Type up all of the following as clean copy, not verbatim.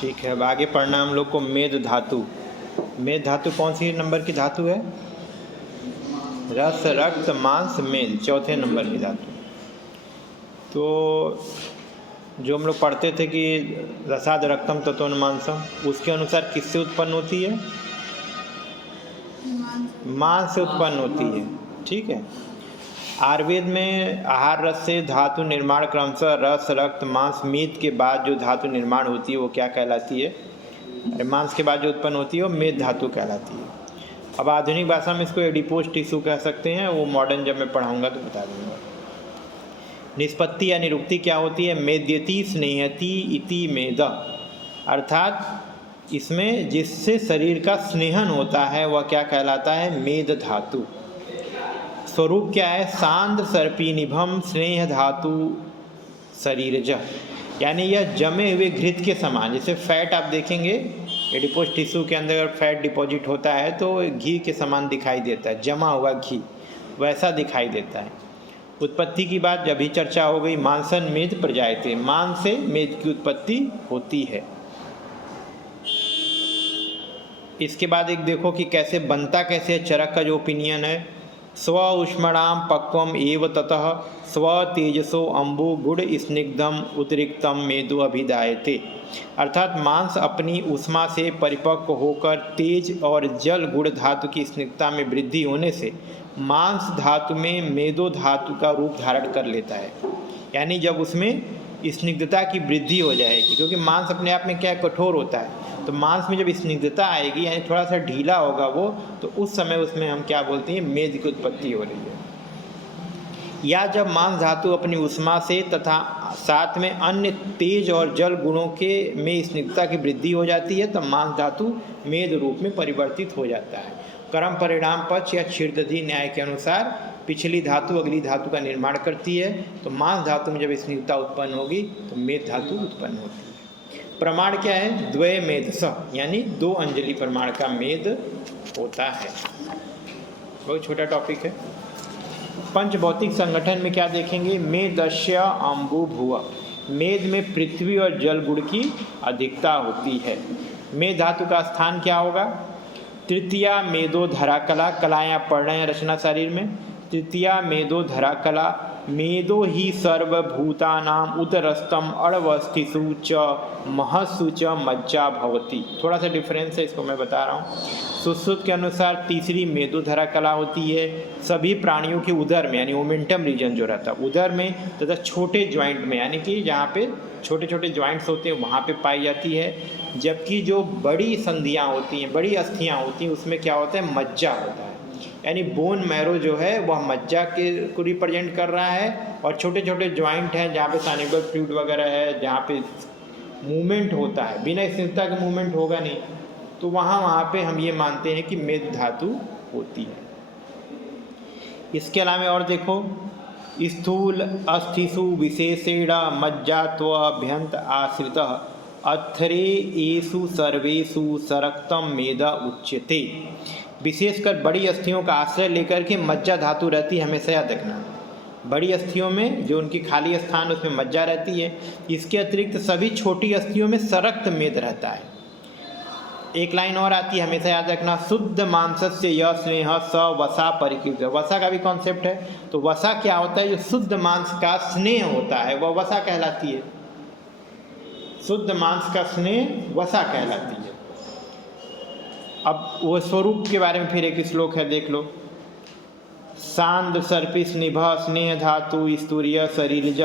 ठीक है, अब आगे पढ़ना हम लोग को मेद धातु। मेद धातु कौन सी नंबर की धातु है? रस रक्त मांस मेद, चौथे नंबर की धातु। तो जो हम लोग पढ़ते थे कि रसाद रक्तम तत्व मांसम, उसके अनुसार किससे उत्पन्न होती है? मांस से उत्पन्न होती है। ठीक है। आयुर्वेद में आहार रस से धातु निर्माण क्रमशः रस रक्त मांस मेद के बाद जो धातु निर्माण होती है वो क्या कहलाती है? अरे मांस के बाद जो उत्पन्न होती है वो मेद धातु कहलाती है। अब आधुनिक भाषा में इसको एडिपोज टिश्यू कह सकते हैं, वो मॉडर्न जब मैं पढ़ाऊंगा तो बता दूंगा। निष्पत्ति या निरुक्ति क्या होती है? मेद्यति स्नेहति इति मेद, अर्थात इसमें जिससे शरीर का स्नेहन होता है वह क्या कहलाता है? मेद धातु। स्वरूप क्या है? सांद्र सर्पिनिभम स्नेह धातु शरीरज, यानी यह जमे हुए घृत के समान। जैसे फैट आप देखेंगे एडिपोज टिश्यू के अंदर अगर फैट डिपॉजिट होता है तो घी के समान दिखाई देता है, जमा हुआ घी वैसा दिखाई देता है। उत्पत्ति की बात जब भी चर्चा हो गई, मांसन मेद प्रजायते, मांस से मेद की उत्पत्ति होती है। इसके बाद एक देखो कि कैसे बनता कैसे है। चरक का जो ओपिनियन है, स्व उष्मणाम पक्वम एव ततः स्व तेजसो अम्बु गुड़ स्निग्धम उद्रिक्तम मेदो अभिदायते, अर्थात मांस अपनी उष्मा से परिपक्व होकर तेज और जल गुड़ धातु की स्निग्धता में वृद्धि होने से मांस धातु में मेदो धातु का रूप धारण कर लेता है। यानी जब उसमें स्निग्धता की वृद्धि हो जाएगी, क्योंकि मांस अपने आप में क्या कठोर होता है, तो मांस में जब स्निग्धता आएगी यानी थोड़ा सा ढीला होगा वो, तो उस समय उसमें हम क्या बोलते हैं? मेद की उत्पत्ति हो रही है। या जब मांस धातु अपनी उष्मा से तथा साथ में अन्य तेज और जल गुणों के में स्निग्धता की वृद्धि हो जाती है, तब मांस धातु मेद रूप में परिवर्तित हो जाता है। कर्म परिणाम पक्ष या क्षीरदधि न्याय के अनुसार पिछली धातु अगली धातु का निर्माण करती है, तो मांस धातु में जब स्निग्धता उत्पन्न होगी तो मेद धातु उत्पन्न होती है। प्रमाण क्या है? द्वय मेद स, यानी 2 अंजलि प्रमाण का मेद होता है। बहुत छोटा टॉपिक है। पंचभौतिक संगठन में क्या देखेंगे? मेदस्य अम्बु भुव, मेद में पृथ्वी और जल गुण की अधिकता होती है। मेद धातु का स्थान क्या होगा? तृतीया मेदो धरा कला, कलायाँ पढ़ रहे हैं रचना शरीर में। तृतीया मेदो धरा कला, मेदो ही सर्वभूतानाम उदरस्तम अड़वस्थिषु च महस्सु च मज्जा भवति। थोड़ा सा डिफरेंस है, इसको मैं बता रहा हूँ। सुश्रुत के अनुसार तीसरी मेदोधरा कला होती है सभी प्राणियों के उदर में, यानी ओमेंटम रीजन जो रहता है उदर में, तथा छोटे ज्वाइंट में, यानी कि जहाँ पे छोटे छोटे ज्वाइंट्स होते हैं वहाँ पे पाई जाती है। जबकि जो बड़ी संधियाँ होती हैं, बड़ी अस्थियाँ होती हैं, उसमें क्या होता है? मज्जा होता है, यानी बोन मैरो जो है वह मज्जा के को रिप्रेजेंट कर रहा है। और छोटे छोटे ज्वाइंट हैं जहाँ पे साइनेबल फ्लूइड वगैरह है, जहाँ पे मूवमेंट होता है, बिना स्निग्धता के मूवमेंट होगा नहीं, तो वहाँ पे हम ये मानते हैं कि मेद धातु होती है। इसके अलावा और देखो, स्थूल अस्थिषु विशेषेण मज्जात्वभ्यंत आश्रित अथरे एषु सर्वेषु सरक्तम मेद उच्यते, विशेषकर बड़ी अस्थियों का आश्रय लेकर के मज्जा धातु रहती है, हमेशा याद रखना। बड़ी अस्थियों में जो उनकी खाली स्थान उसमें मज्जा रहती है। इसके अतिरिक्त सभी छोटी अस्थियों में सरक्त मेद रहता है। एक लाइन और आती है, हमेशा याद रखना, शुद्ध मांसस्य य स्नेह स वसा परिकृत। वसा का भी कॉन्सेप्ट है, तो वसा क्या होता है? जो शुद्ध मांस का स्नेह होता है वह वसा कहलाती है। शुद्ध मांस का स्नेह वसा कहलाती है। अब वो स्वरूप के बारे में फिर एक श्लोक है, देख लो। सांद्र सर्पिस निभ स्नेह धातु स्तूर्य शरीरज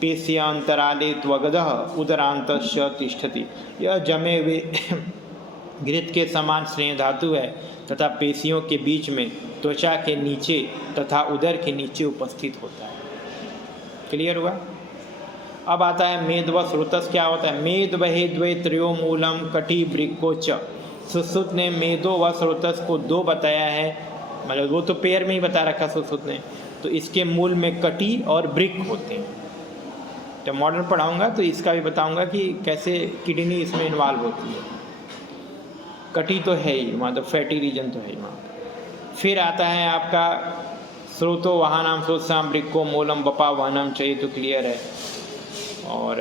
पेश्यांतराले त्वगदः उदरांतस्य तिष्ठति, यह जमे हुए घृत के समान स्नेह धातु है तथा पेशियों के बीच में, त्वचा के नीचे तथा उदर के नीचे उपस्थित होता है। क्लियर हुआ? अब आता है मेद व स्रोतस क्या होता है? मेद वहे द्वे त्रयो मूलम कटी वृक्को च। सुश्रुत ने मेदो व स्रोतस को 2 बताया है, मतलब वो तो पेयर में ही बता रखा सुश्रुत ने, तो इसके मूल में कटी और वृक्क होते हैं। जब मॉडर्न पढ़ाऊंगा तो इसका भी बताऊंगा कि कैसे किडनी इसमें इन्वॉल्व होती है। कटी तो है ही वहाँ, तो फैटी रीजन तो है ही वहाँ। फिर आता है आपका स्रोतो वाहनाम सोत्साम वृक्को मूलम बपा वहनम चाहिए, तो क्लियर है। और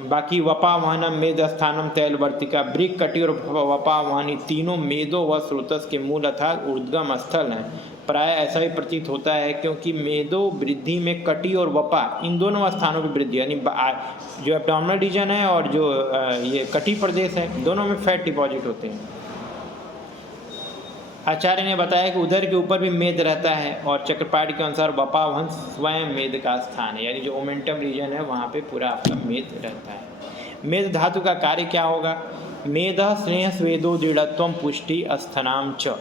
बाकी वपावहनम मेद स्थानम तैलवर्तिका ब्रिक कटी और वपावहनी तीनों मेदों व स्रोतस के मूल अर्थात ऊर्ध्वगम स्थल हैं। प्राय ऐसा ही प्रतीत होता है क्योंकि मेदो वृद्धि में कटी और वपा इन दोनों स्थानों की वृद्धि, यानी जो एब्डोमिनल रीजन है और जो ये कटी प्रदेश है, दोनों में फैट डिपॉजिट होते हैं। आचार्य ने बताया कि उदर के ऊपर भी मेद रहता है और चक्रपाणी के अनुसार वपावहन स्वयं मेद का स्थान है, यानी जो ओमेंटम रीजन है वहाँ पे पूरा आपका मेद रहता है। मेद धातु का कार्य क्या होगा? मेद स्नेह स्वेदो दृढ़त्व पुष्टि अस्थनाम च।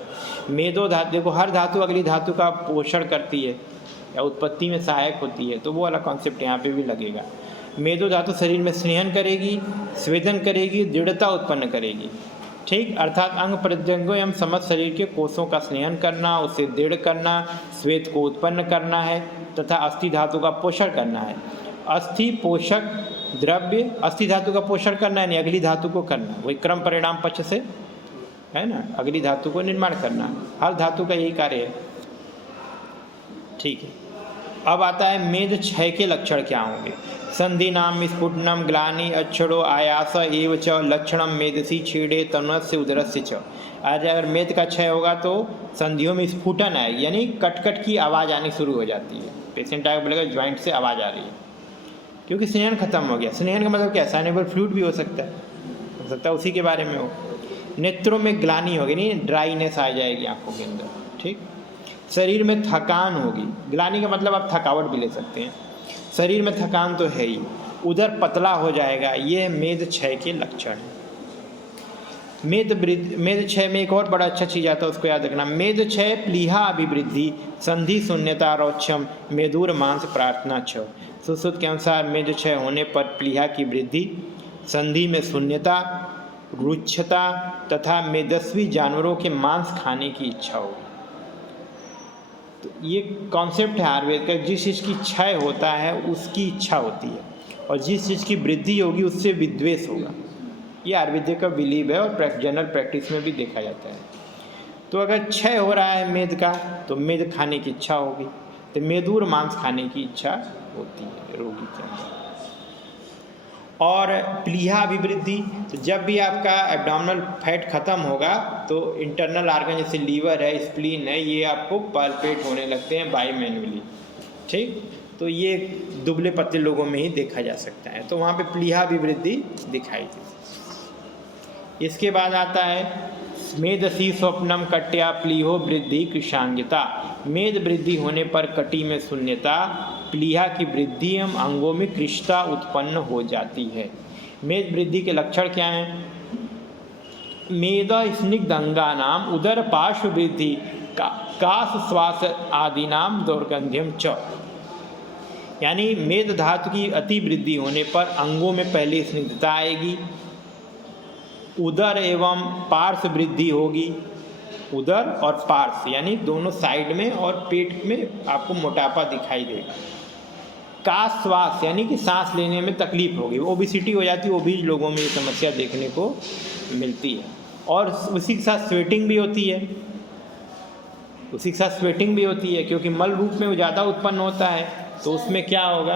मेदो धातु, देखो हर धातु अगली धातु का पोषण करती है या उत्पत्ति में सहायक होती है, तो वो वाला कॉन्सेप्ट यहाँ पे भी लगेगा। मेदो धातु शरीर में स्नेहन करेगी, स्वेदन करेगी, दृढ़ता उत्पन्न करेगी, ठीक, अर्थात अंग प्रत्यंगों एवं समस्त शरीर के कोषों का स्नेहन करना, उसे दृढ़ करना, श्वेत को उत्पन्न करना है तथा अस्थि धातु का पोषण करना है। अस्थि पोषक द्रव्य, अस्थि धातु का पोषण करना है, अगली धातु को करना, वही क्रम परिणाम पक्ष से है ना, अगली धातु को निर्माण करना, हर धातु का यही कार्य है, ठीक है। अब आता है मेद क्षय के लक्षण क्या होंगे? संधि नाम स्फुटनम ग्लानि अक्षरो आयास एव च लक्षणम मेदसी छेड़े तनुस्य उदरस्य च। आज अगर मेद का क्षय होगा तो संधियों में स्फुटन है, यानी कटकट की आवाज़ आनी शुरू हो जाती है। पेशेंट आगे बोलेगा ज्वाइंट से आवाज़ आ रही है, क्योंकि स्नेहन खत्म हो गया। स्नेहन का मतलब क्या? साइनेबल फ्लूइड भी हो सकता है उसी के बारे में हो। नेत्रों में ग्लानि होगी, नहीं ड्राइनेस आ जाएगी आंखों के अंदर, ठीक। शरीर में थकान होगी, ग्लानि का मतलब आप थकावट भी ले सकते हैं, शरीर में थकान तो है ही, उधर पतला हो जाएगा, ये मेद क्षय के लक्षण हैं। मेद क्षय में एक और बड़ा अच्छा चीज़ आता है, उसको याद रखना। मेद क्षय प्लीहा अभिवृद्धि संधि शून्यता रोक्षम मेदूर मांस प्रार्थना छ। सुश्रुत के अनुसार मेद क्षय होने पर प्लीहा की वृद्धि, संधि में शून्यता, रुक्षता तथा मेदस्वी जानवरों के मांस खाने की इच्छा होगी। तो ये कॉन्सेप्ट है आयुर्वेद का, जिस चीज़ की क्षय होता है उसकी इच्छा होती है और जिस चीज़ की वृद्धि होगी उससे विद्वेष होगा। ये आयुर्वेद का बिलीव है और जनरल प्रैक्टिस में भी देखा जाता है। तो अगर क्षय हो रहा है मेद का तो मेद खाने की इच्छा होगी, तो मेदूर मांस खाने की इच्छा होती है रोगी के अंदर। और प्लीहा अभिवृद्धि, तो जब भी आपका एब्डोमिनल फैट खत्म होगा तो इंटरनल आर्गन जैसे लीवर है, स्प्लीन है, ये आपको पाल्पेट होने लगते हैं बाई मैनुअली, ठीक। तो ये दुबले पतले लोगों में ही देखा जा सकता है, तो वहाँ पे प्लीहा अभिवृद्धि दिखाई दी। इसके बाद आता है मेदसी स्वप्नम कट्या प्लीहो वृद्धि कृशांगिता। मेद वृद्धि होने पर कटी में शून्यता, प्लीहा की वृद्धि एवं अंगों में कृष्णता उत्पन्न हो जाती है। मेद वृद्धि के लक्षण क्या हैं? मेद स्निग्ध अंगानाम उदर पार्श्व वृद्धि काश श्वास आदि नाम दुर्गंध्यम च। यानी मेद धातु की अति वृद्धि होने पर अंगों में पहले स्निग्धता आएगी, उदर एवं पार्श्व वृद्धि होगी, उदर और पार्श्व यानी दोनों साइड में और पेट में आपको मोटापा दिखाई देगा। का श्वास यानी कि सांस लेने में तकलीफ होगी, ओबिसिटी हो जाती है, वो भी लोगों में ये समस्या देखने को मिलती है। और उसी के साथ स्वेटिंग भी होती है, उसी के साथ स्वेटिंग भी होती है क्योंकि मल रूप में वो ज़्यादा उत्पन्न होता है, तो उसमें क्या होगा?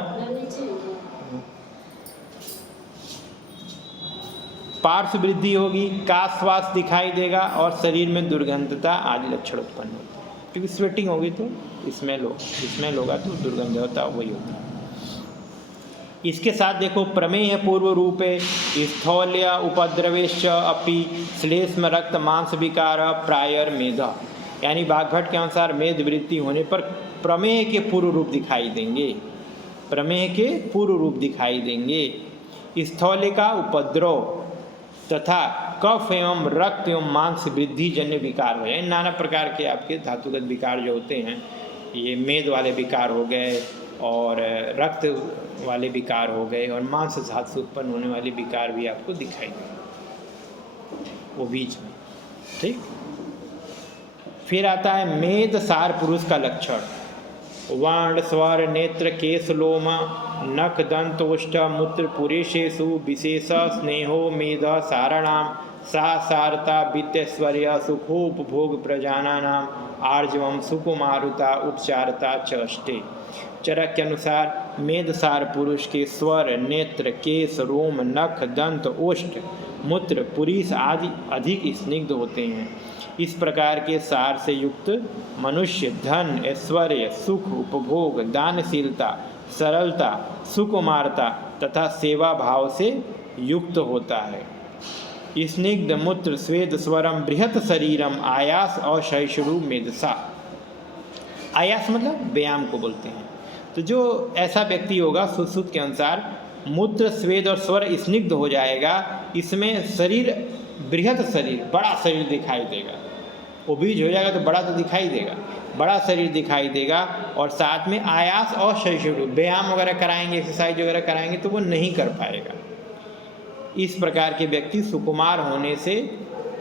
पार्श्व वृद्धि होगी, का श्वास दिखाई देगा और शरीर में दुर्गंधता आदि लक्षण उत्पन्न होते हैं, क्योंकि स्वेटिंग होगी तो स्मेल होगा तो दुर्गंधता वही होता है। इसके साथ देखो प्रमेय पूर्व रूपे स्थौल्य उपद्रवेश अपि श्लेष्म रक्त मांस विकार प्रायर मेधा। यानी बागभट्ट के अनुसार मेद वृद्धि होने पर प्रमेय के पूर्व रूप दिखाई देंगे, प्रमेय के पूर्व रूप दिखाई देंगे। स्थौल्य का उपद्रव तथा कफ एवं रक्त एवं मांस वृद्धि जन्य विकार हो जाए, नाना प्रकार के आपके धातुगत विकार जो होते हैं, ये मेद वाले विकार हो गए और रक्त वाले विकार हो गए और मांस धातु से उत्पन्न होने वाले विकार भी आपको दिखाई देंगे वो बीच में, ठीक। फिर आता है मेद सार पुरुष का लक्षण। वर्ण स्वर नेत्र केश लोम नख दंत ओष्ठ मूत्र पुरेशेषु विशेष स्नेहो मेद सारणाम सा सारता वित्तैश्वर्य सुखोपभोग प्रजानानाम आर्जवम सुकुमारुता उपचारता चष्टे। चरक के अनुसार मेदसार पुरुष के स्वर, नेत्र, केश, रोम, नख, दंत, ओष्ठ, मूत्र, पुरीस आदि अधिक स्निग्ध होते हैं। इस प्रकार के सार से युक्त मनुष्य धन, ऐश्वर्य, सुख, उपभोग, दानशीलता, सरलता, सुकुमारता तथा सेवा भाव से युक्त होता है। स्निग्ध मूत्र स्वेद स्वरम बृहत शरीरम आयास और शैशुरु मेदसा। आयास मतलब व्यायाम को बोलते हैं। तो जो ऐसा व्यक्ति होगा सुश्रुत के अनुसार मूत्र स्वेद और स्वर स्निग्ध हो जाएगा, इसमें शरीर बृहत शरीर बड़ा शरीर दिखाई देगा। वो बीज हो जाएगा तो बड़ा तो दिखाई देगा, बड़ा शरीर दिखाई देगा। और साथ में आयास और शैशुरु, व्यायाम वगैरह कराएंगे, एक्सरसाइज वगैरह कराएंगे तो वो नहीं कर पाएगा। इस प्रकार के व्यक्ति सुकुमार होने से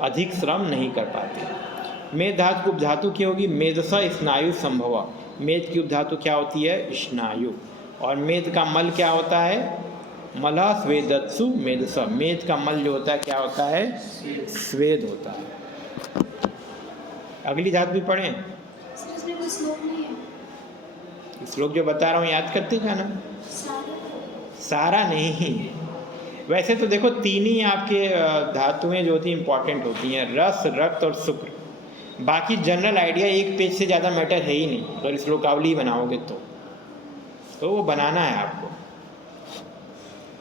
अधिक श्रम नहीं कर पाते। मेद धातु की उपधातु क्या होगी? मेदस स्नायु संभव। मेद की उपधातु क्या होती है? स्नायु। और मेद का मल क्या होता है? मल स्वेदत्सु मेदस। मेद का मल जो होता है क्या होता है? स्वेद होता है। अगली धातु भी पढ़ें। श्लोक जो बता रहा हूँ याद करते जाना। सारा नहीं, वैसे तो देखो तीन ही आपके धातुएं जो होती हैं इंपॉर्टेंट होती हैं, रस, रक्त और शुक्र। बाकी जनरल आइडिया एक पेज से ज़्यादा मैटर है ही नहीं। अगर श्लोकावली बनाओगे तो वो बनाना है आपको।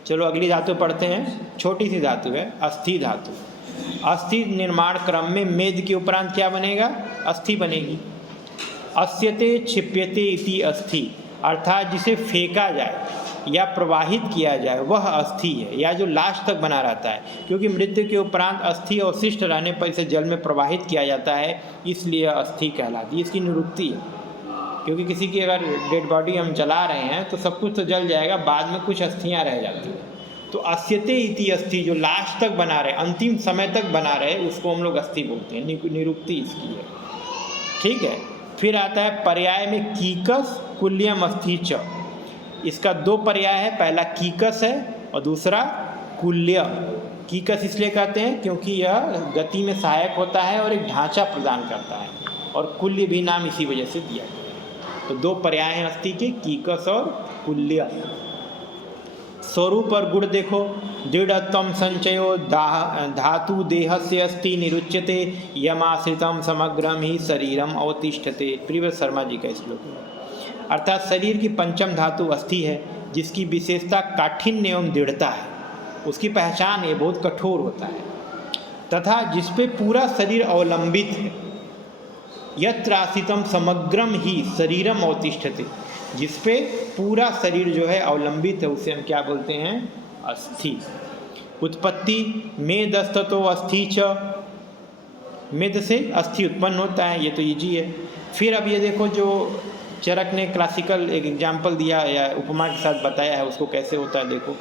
चलो अगली धातु पढ़ते हैं। छोटी सी धातु है अस्थि धातु। अस्थि निर्माण क्रम में मेद के उपरांत क्या बनेगा? अस्थि बनेगी। अस्यते क्षिप्यते इति अस्थि, अर्थात जिसे फेंका जाए या प्रवाहित किया जाए वह अस्थि है, या जो लास्ट तक बना रहता है। क्योंकि मृत्यु के उपरांत अस्थि अवशिष्ट रहने पर इसे जल में प्रवाहित किया जाता है, इसलिए अस्थि कहलाती है। इसकी निरुक्ति है। क्योंकि किसी की अगर डेड बॉडी हम जला रहे हैं तो सब कुछ तो जल जाएगा, बाद में कुछ अस्थियाँ रह जाती हैं। तो अस्यते इति अस्थि, जो लास्ट तक बना रहे, अंतिम समय तक बना रहे, उसको हम लोग अस्थि बोलते हैं। निरुक्ति इसकी है। ठीक है। फिर आता है पर्याय में कीकस कुल्यम अस्थि च। इसका दो पर्याय है, पहला कीकस है और दूसरा कुल्य। कीकस इसलिए कहते हैं क्योंकि यह गति में सहायक होता है और एक ढांचा प्रदान करता है, और कुल्य भी नाम इसी वजह से दिया गया। तो दो पर्याय हैं अस्थि के, कीकस और कुल्य। स्वरूप और गुण देखो। दृढ़त्वम संचयो धातु देहस्य अस्ति निरुच्यते यमाश्रितम समग्रम ही शरीरम अवतिष्ठते। प्रिय शर्मा जी का श्लोक है। अर्थात शरीर की पंचम धातु अस्थि है, जिसकी विशेषता काठिन्य एवं दृढ़ता है। उसकी पहचान ये बहुत कठोर होता है, तथा जिसपे पूरा शरीर अवलंबित है। यत्रासितम समग्रम ही शरीरम अवतिष्ठते, जिसपे पूरा शरीर जो है अवलंबित है, उसे हम क्या बोलते हैं? अस्थि। उत्पत्ति मेदस्ततो अस्थि च, मेद से अस्थि उत्पन्न होता है, ये तो इजी है। फिर अब ये देखो, जो चरक ने क्लासिकल एक एग्जाम्पल दिया या उपमा के साथ बताया है, उसको कैसे होता है देखो।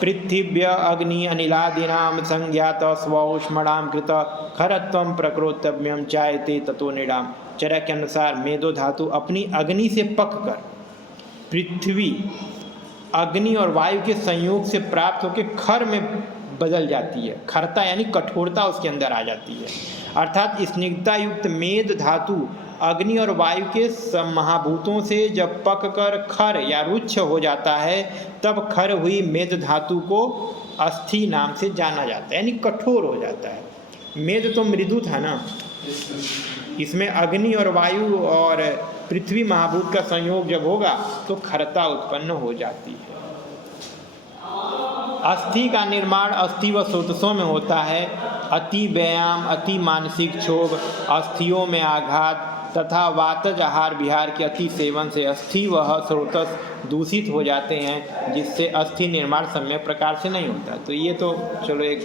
पृथिव्य अग्नि अनिलादीनाम संज्ञात स्वौष्मणाम कृत खरत्वम प्रकृतव्यम चायते ततो निडाम। चरक के अनुसार मेदो धातु अपनी अग्नि से पककर पृथ्वी, अग्नि और वायु के संयोग से प्राप्त होकर खर में बदल जाती है। खरता यानी कठोरता उसके अंदर आ जाती है। अर्थात स्निग्धता युक्त मेद धातु अग्नि और वायु के महाभूतों से जब पककर खर या रुच्छ हो जाता है, तब खर हुई मेद धातु को अस्थि नाम से जाना जाता है, यानी कठोर हो जाता है। मेद तो मृदु था ना, इसमें अग्नि और वायु और पृथ्वी महाभूत का संयोग जब होगा तो खरता उत्पन्न हो जाती है। अस्थि का निर्माण अस्थि व स्रोतसों में होता है। अति व्यायाम, अति मानसिक क्षोभ, अस्थियों में आघात तथा वातज आहार विहार के अति सेवन से अस्थि व स्रोतस दूषित हो जाते हैं, जिससे अस्थि निर्माण सम्य प्रकार से नहीं होता। तो ये तो चलो एक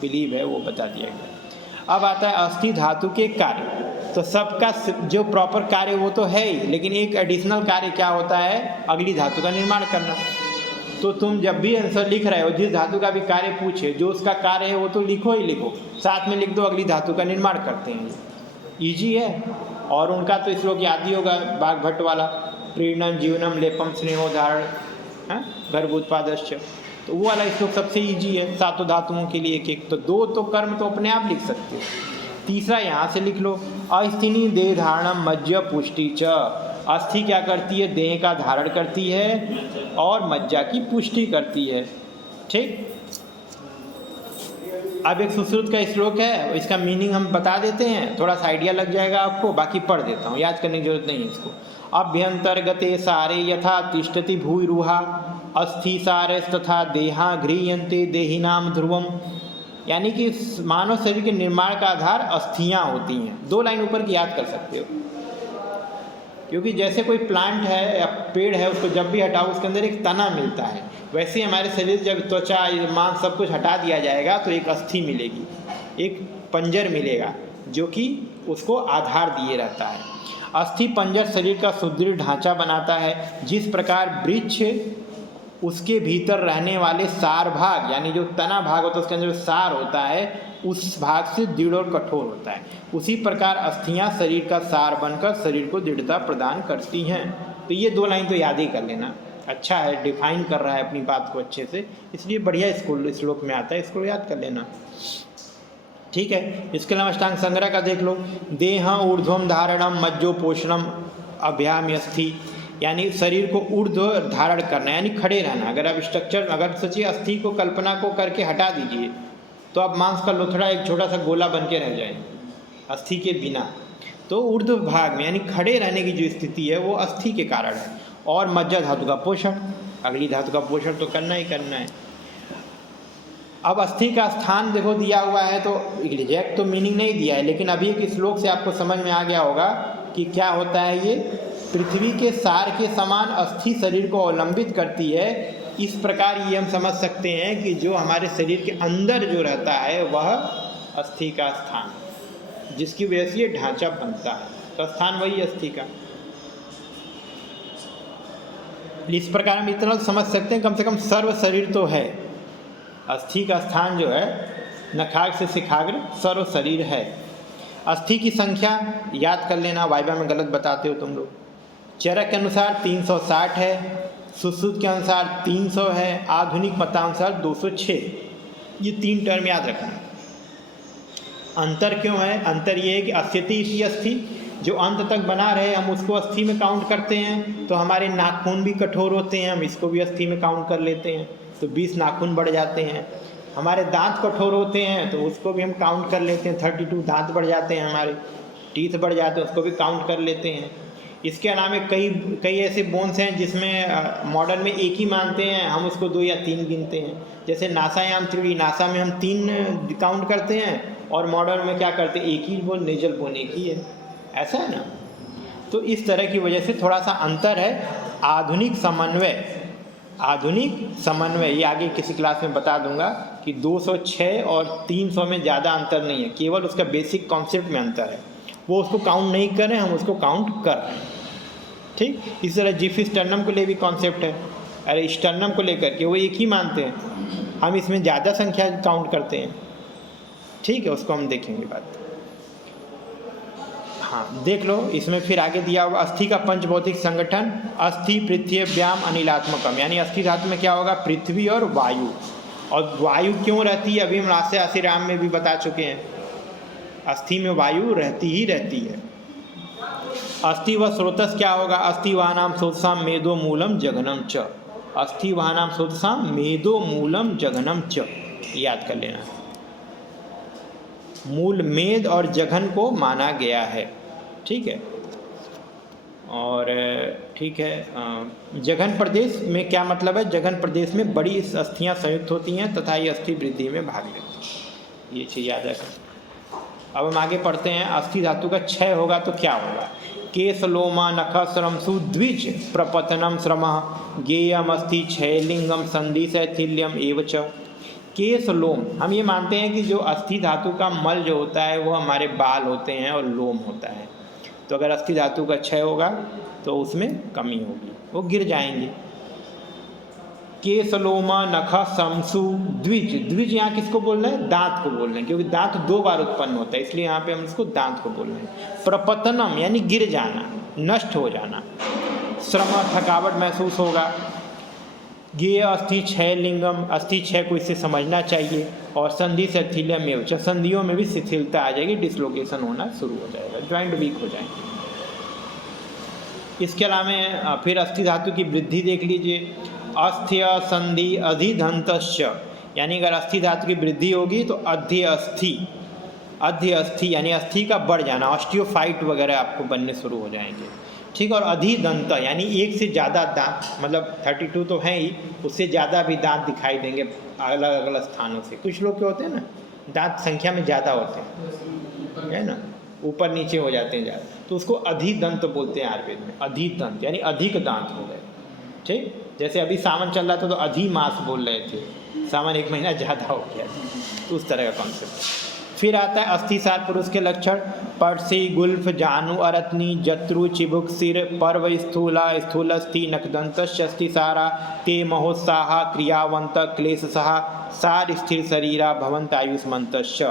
बिलीव है, वो बता दिया गया। अब आता है अस्थि धातु के कार्य। तो सबका जो प्रॉपर कार्य वो तो है ही, लेकिन एक एडिशनल कार्य क्या होता है? अगली धातु का निर्माण करना। तो तुम जब भी आंसर लिख रहे हो, जिस धातु का भी कार्य पूछे, जो उसका कार्य है वो तो लिखो ही लिखो, साथ में लिख दो अगली धातु का निर्माण करते हैं। ईजी है। और उनका तो श्लोक याद ही होगा, बाघ भट्ट वाला, प्रीणम जीवनम लेपम स्नेहोदाहरण गर्भोत्पादश्च। तो वो वाला श्लोक सबसे ईजी है, सातों धातुओं के लिए एक एक। तो 2 तो कर्म तो अपने आप लिख सकते हो। तीसरा यहाँ से लिख लो, अस्थिनी देह धारणम मज्ज पुष्टि च। अस्थि क्या करती है? देह का धारण करती है और मज्जा की पुष्टि करती है। ठीक, अब एक सुश्रुत का श्लोक है, इसका मीनिंग हम बता देते हैं, थोड़ा सा आइडिया लग जाएगा आपको, बाकी पढ़ देता हूँ, याद करने की जरूरत नहीं है इसको। अभ्यंतर्गते सारे यथा तिष्ठति भूरुहा अस्थि सारेस्तथा देहा गृह्यन्ते देहिनाम ध्रुवम। यानी कि मानव शरीर के निर्माण का आधार अस्थियाँ होती हैं। 2 लाइन ऊपर की याद कर सकते हो, क्योंकि जैसे कोई प्लांट है या पेड़ है, उसको जब भी हटाओ उसके अंदर एक तना मिलता है, वैसे ही हमारे शरीर जब त्वचा मांस सब कुछ हटा दिया जाएगा तो एक अस्थि मिलेगी, एक पंजर मिलेगा जो कि उसको आधार दिए रहता है। अस्थि पंजर शरीर का सुदृढ़ ढांचा बनाता है। जिस प्रकार वृक्ष उसके भीतर रहने वाले सार भाग, यानी जो तना भाग होता है उसके अंदर जो सार होता है, उस भाग से दृढ़ और कठोर होता है, उसी प्रकार अस्थियां शरीर का सार बनकर शरीर को दृढ़ता प्रदान करती हैं। तो ये 2 लाइन तो याद ही कर लेना, अच्छा है, डिफाइन कर रहा है अपनी बात को अच्छे से, इसलिए बढ़िया श्लोक में आता है, इसको याद कर लेना। ठीक है, इसके अलावा अष्टांग संग्रह का देख लो, देह ऊर्ध्वम धारणम मज्जो पोषणम अभ्याम्यस्थि, यानी शरीर को ऊर्ध्व धारण करना, यानी खड़े रहना। अगर आप स्ट्रक्चर, अगर सोचिए अस्थि को कल्पना को करके हटा दीजिए तो अब मांस का लोथड़ा एक छोटा सा गोला बन के रह जाए अस्थि के बिना। तो ऊर्ध्व भाग में यानी खड़े रहने की जो स्थिति है वो अस्थि के कारण है। और मज्जा धातु का पोषण, अगली धातु का पोषण तो करना ही करना है। अब अस्थि का स्थान देखो दिया हुआ है, तो एग्जैक्ट तो मीनिंग नहीं दिया है, लेकिन अभी एक श्लोक से आपको समझ में आ गया होगा कि क्या होता है ये। पृथ्वी के सार के समान अस्थि शरीर को अवलंबित करती है। इस प्रकार ये हम समझ सकते हैं कि जो हमारे शरीर के अंदर जो रहता है वह अस्थि का स्थान, जिसकी वजह से ये ढांचा बनता है, तो स्थान वही अस्थि का। इस प्रकार हम इतना समझ सकते हैं, कम से कम सर्व शरीर तो है। अस्थि का स्थान जो है नखाग्र से शिखाग्र सर्व शरीर है। अस्थि की संख्या याद कर लेना, वाइवा में गलत बताते हो तुम लोग। चरक के अनुसार 360 है, सुश्रुत के अनुसार 300 है, आधुनिक मतानुसार 206। ये 3 टर्म याद रखना। अंतर क्यों है? अंतर ये है कि अस्थिति इसी अस्थि जो अंत तक बना रहे, हम उसको अस्थि में काउंट करते हैं, तो हमारे नाखून भी कठोर होते हैं, हम इसको भी अस्थि में काउंट कर लेते हैं, तो 20 नाखून बढ़ जाते हैं। हमारे दांत कठोर होते हैं तो उसको भी हम काउंट कर लेते हैं, 32 दांत बढ़ जाते हैं, हमारे टीथ बढ़ जाते हैं, उसको भी काउंट कर लेते हैं। इसके अलावा कई ऐसे बोन्स हैं जिसमें मॉडर्न में एक ही मानते हैं, हम उसको 2 या 3 गिनते हैं। जैसे नासायाम त्रिवी, नासा में हम 3 काउंट करते हैं, और मॉडर्न में क्या करते हैं, एक ही बोन, नेजल बोन एक ही है, ऐसा है ना। तो इस तरह की वजह से थोड़ा सा अंतर है। आधुनिक समन्वय ये आगे किसी क्लास में बता दूंगा कि 206 और 300 में ज़्यादा अंतर नहीं है, केवल उसका बेसिक कॉन्सेप्ट में अंतर है। वो उसको काउंट नहीं कर रहे हैं, हम उसको काउंट कर रहे हैं। ठीक, इस तरह जिफ स्टर्नम को ले भी कॉन्सेप्ट है, अरे स्टर्नम को लेकर के वो एक ही मानते हैं, हम इसमें ज़्यादा संख्या काउंट करते हैं। ठीक है, उसको हम देखेंगे बात। हाँ देख लो, इसमें फिर आगे दिया हुआ अस्थि का पंचभौतिक संगठन, अस्थि पृथ्व्याम अनिलात्मकम, यानी अस्थि धातु में क्या होगा, पृथ्वी और वायु। और वायु क्यों रहती है, अभी हम आसे राम में भी बता चुके हैं, अस्थि में वायु रहती ही रहती है। अस्थि व स्रोतस क्या होगा, अस्थि वाहनाम स्रोतसाम मेदो मूलम जघनम च, अस्थि वाहनाम स्रोतसाम मेदो मूलम जघनम च, याद कर लेना। मूल मेद और जघन को माना गया है। ठीक है, और ठीक है, जघन प्रदेश में क्या मतलब है, जघन प्रदेश में बड़ी अस्थियां संयुक्त होती हैं तथा ये अस्थि वृद्धि में भाग लेती हैं, ये चीज़ याद रखें। अब हम आगे पढ़ते हैं, अस्थि धातु का क्षय होगा तो क्या होगा। केश लोमा नख श्रमसु द्विज प्रपतनम श्रम गेयम अस्थि क्षय लिंगम संधि शैथिल्यम एवच। केश लोम, हम ये मानते हैं कि जो अस्थि धातु का मल जो होता है वो हमारे बाल होते हैं और लोम होता है, तो अगर अस्थि धातु का क्षय होगा तो उसमें कमी होगी, वो गिर जाएंगे। केश लोमा नख शमसु द्विज, द्विज यहाँ किसको बोल रहे हैं, दांत को बोल रहे हैं, क्योंकि दांत 2 बार उत्पन्न होता है, इसलिए यहाँ पे हम इसको दांत को बोल रहे हैं। प्रपतनम यानी गिर जाना, नष्ट हो जाना। श्रम थकावट महसूस होगा, ज्ञेय अस्थि क्षय लिंगम, अस्थि क्षय को इससे समझना चाहिए। और संधि शिथिल्यम में, संधियों में भी शिथिलता आ जाएगी, डिसलोकेशन होना शुरू हो जाएगा, जॉइंट वीक हो जाएंगे। इसके अलावा फिर अस्थि धातु की वृद्धि देख लीजिए। अस्थ्य संधि अधिधंतश्च, यानी अगर अस्थि धातु की वृद्धि होगी तो अध्य अस्थि यानी अस्थि का बढ़ जाना, ऑस्टियोफाइट वगैरह आपको बनने शुरू हो जाएंगे, ठीक। और अधिदंत यानी एक से ज़्यादा दांत, मतलब 32 तो हैं ही, उससे ज़्यादा भी दांत दिखाई देंगे अलग अलग स्थानों से। कुछ लोग क्या होते हैं ना, दांत संख्या में ज़्यादा होते हैं, है ना, ऊपर नीचे हो जाते हैं ज़्यादा, तो उसको अधिदंत बोलते हैं आयुर्वेद में। अधिदंत यानी अधिक दांत हो गए, ठीक। जैसे अभी सावन चल रहा था तो अधिमास बोल रहे थे, सावन 1 महीना ज़्यादा हो गया, तो उस तरह का कॉन्सेप्ट। फिर आता है अस्थिसार पुरुष के लक्षण। पर्सी गुल्फ जानु अरत्नी जत्रु चिबुक सिर पर्व स्थूला स्थूलस्थि नखदंतश्च अस्थिसारा ते महोत्साह क्रियावंत क्लेशसहा सार स्थिर शरीरा भवंत आयुष्मंतश्च।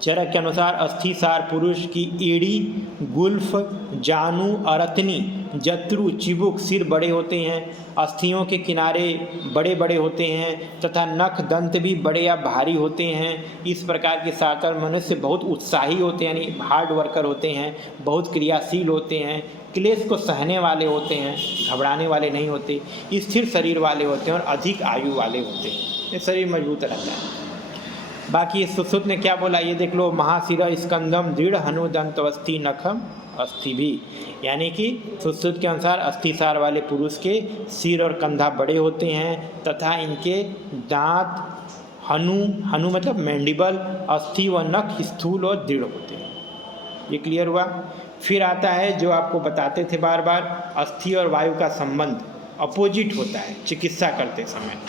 चरक के अनुसार अस्थिसार पुरुष की एड़ी, गुल्फ, जानु, अरतनी, जत्रु, चिबुक सिर बड़े होते हैं, अस्थियों के किनारे बड़े बड़े होते हैं तथा नख दंत भी बड़े या भारी होते हैं। इस प्रकार के साकर मनुष्य बहुत उत्साही होते हैं, यानी हार्ड वर्कर होते हैं, बहुत क्रियाशील होते हैं, क्लेश को सहने वाले होते हैं, घबराने वाले नहीं होते, स्थिर शरीर वाले होते हैं और अधिक आयु वाले होते हैं। ये शरीर मजबूत रहता है। बाकी सुश्रुत ने क्या बोला ये देख लो। महाशिरा स्कंदम दृढ़ हनुदंतवस्थी नखम अस्थि भी, यानी कि सुश्रुत के अनुसार अस्थिसार वाले पुरुष के सिर और कंधा बड़े होते हैं तथा इनके दांत हनु मतलब मैंडिबल, अस्थि व नख स्थूल और दृढ़ होते हैं। ये क्लियर हुआ। फिर आता है जो आपको बताते थे बार बार, अस्थि और वायु का संबंध अपोजिट होता है चिकित्सा करते समय।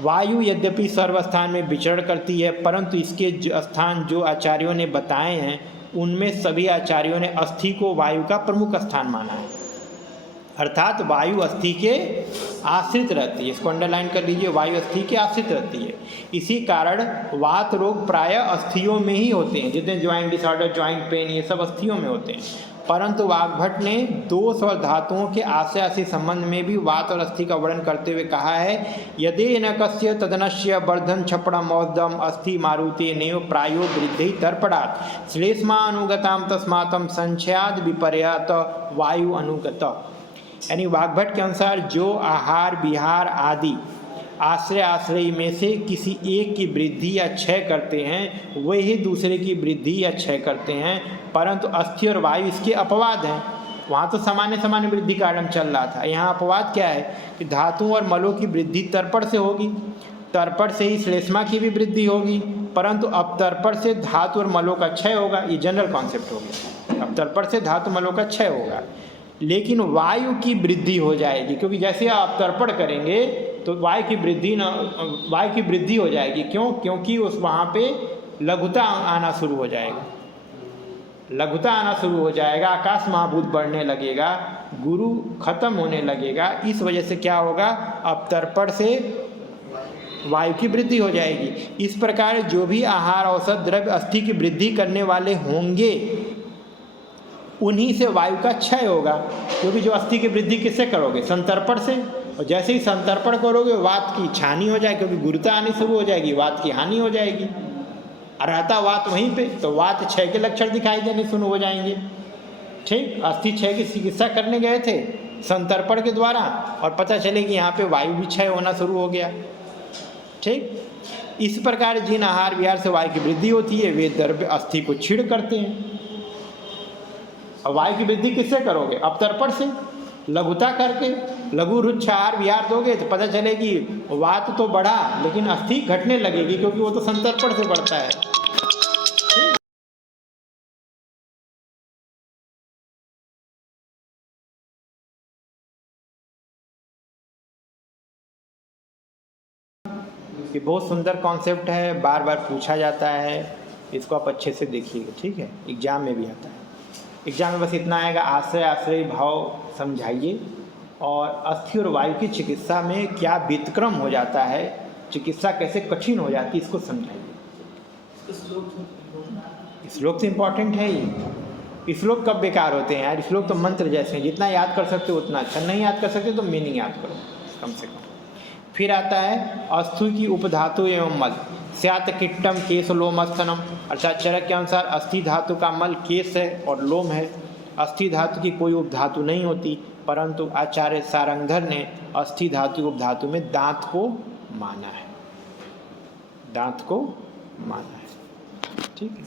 वायु यद्यपि सर्वस्थान में विचरण करती है, परंतु इसके स्थान जो आचार्यों ने बताए हैं उनमें सभी आचार्यों ने अस्थि को वायु का प्रमुख स्थान माना है, अर्थात वायु अस्थि के आश्रित रहती है। इसको अंडरलाइन कर लीजिए, वायु अस्थि के आश्रित रहती है। इसी कारण वात रोग प्रायः अस्थियों में ही होते हैं, जितने ज्वाइंट डिसऑर्डर, ज्वाइंट पेन, ये सब अस्थियों में होते हैं। परंतु वाग्भट ने दोष और धातुओं के आश्रय संबंध में भी वात और अस्थि का वर्णन करते हुए कहा है, यदि न कस्य तदनश्य वर्धन छपड़म औदम अस्थि मारुते नेव प्रायो वृद्धि तर्पणात् श्लेष्मा अनुगताम तस्मातम संशयाद विपर्यात वायु अनुगत। यानी वाग्भट के अनुसार जो आहार विहार आदि आश्रय में से किसी एक की वृद्धि या क्षय करते हैं वही दूसरे की वृद्धि या क्षय करते हैं, परंतु अस्थि और वायु इसके अपवाद हैं। वहाँ तो सामान्य वृद्धि का आरंभ चल रहा था, यहाँ अपवाद क्या है कि धातुओं और मलों की वृद्धि तर्पण से होगी, तर्पण से ही श्लेष्मा की भी वृद्धि होगी, परंतु अब तर्पण से धातु और मलों का क्षय होगा। ये जनरल कॉन्सेप्ट हो गया, अब तर्पण से धातु मलों का क्षय होगा, लेकिन वायु की वृद्धि हो जाएगी, क्योंकि जैसे आप तर्पण करेंगे तो वायु की वृद्धि हो जाएगी। क्यों? क्योंकि उस वहाँ पे लघुता आना शुरू हो जाएगा, लघुता आना शुरू हो जाएगा, आकाश महाभूत बढ़ने लगेगा, गुरु खत्म होने लगेगा। इस वजह से क्या होगा, अब तर्पण से वायु की वृद्धि हो जाएगी। इस प्रकार जो भी आहार औषध द्रव्य अस्थि की वृद्धि करने वाले होंगे उन्हीं से वायु का क्षय होगा, क्योंकि जो अस्थि की वृद्धि किससे करोगे, संतर्पण से। और जैसे ही संतर्पण करोगे वात की हानि हो जाएगी, क्योंकि गुरुता आनी शुरू हो जाएगी, वात की हानि हो जाएगी, रहता वात वहीं पे, तो वात क्षय के लक्षण दिखाई देने शुरू हो जाएंगे। ठीक, अस्थि क्षय की चिकित्सा करने गए थे संतर्पण के द्वारा और पता चले कि यहाँ पे वायु भी क्षय होना शुरू हो गया। ठीक, इस प्रकार जिन आहार विहार से वायु की वृद्धि होती है वे द्रव्य अस्थि को क्षीण करते हैं। और वायु की वृद्धि किससे करोगे, अब तर्पण से, लघुता करके, लघु रुच्छ आहार विहार दोगे तो पता चलेगी वात तो बढ़ा लेकिन अस्थि घटने लगेगी, क्योंकि वो तो संतर्पण से बढ़ता है। ये बहुत सुंदर कॉन्सेप्ट है, बार बार पूछा जाता है, इसको आप अच्छे से देखिएगा। ठीक है, एग्जाम में भी आता है। एग्जाम में बस इतना आएगा, आश्रय आश्रय भाव समझाइए और अस्थि और वायु की चिकित्सा में क्या व्यतिक्रम हो जाता है, चिकित्सा कैसे कठिन हो जाती है, इसको समझाइए। श्लोक तो इम्पॉर्टेंट है ही। श्लोक कब बेकार होते हैं यार, श्लोक तो मंत्र जैसे हैं, जितना याद कर सकते हो उतना अच्छा, नहीं याद कर सकते तो मीनिंग याद करो कम से कम। फिर आता है अस्थि की उपधातु एवं मल, स्यात किट्टम केश लोमस्तनम, अर्थात चरक के अनुसार अस्थि धातु का मल केश है और लोम है। अस्थि धातु की कोई उपधातु नहीं होती, परंतु आचार्य सारंगधर ने अस्थि धातु उपधातु में दांत को माना है, दांत को माना है। ठीक है।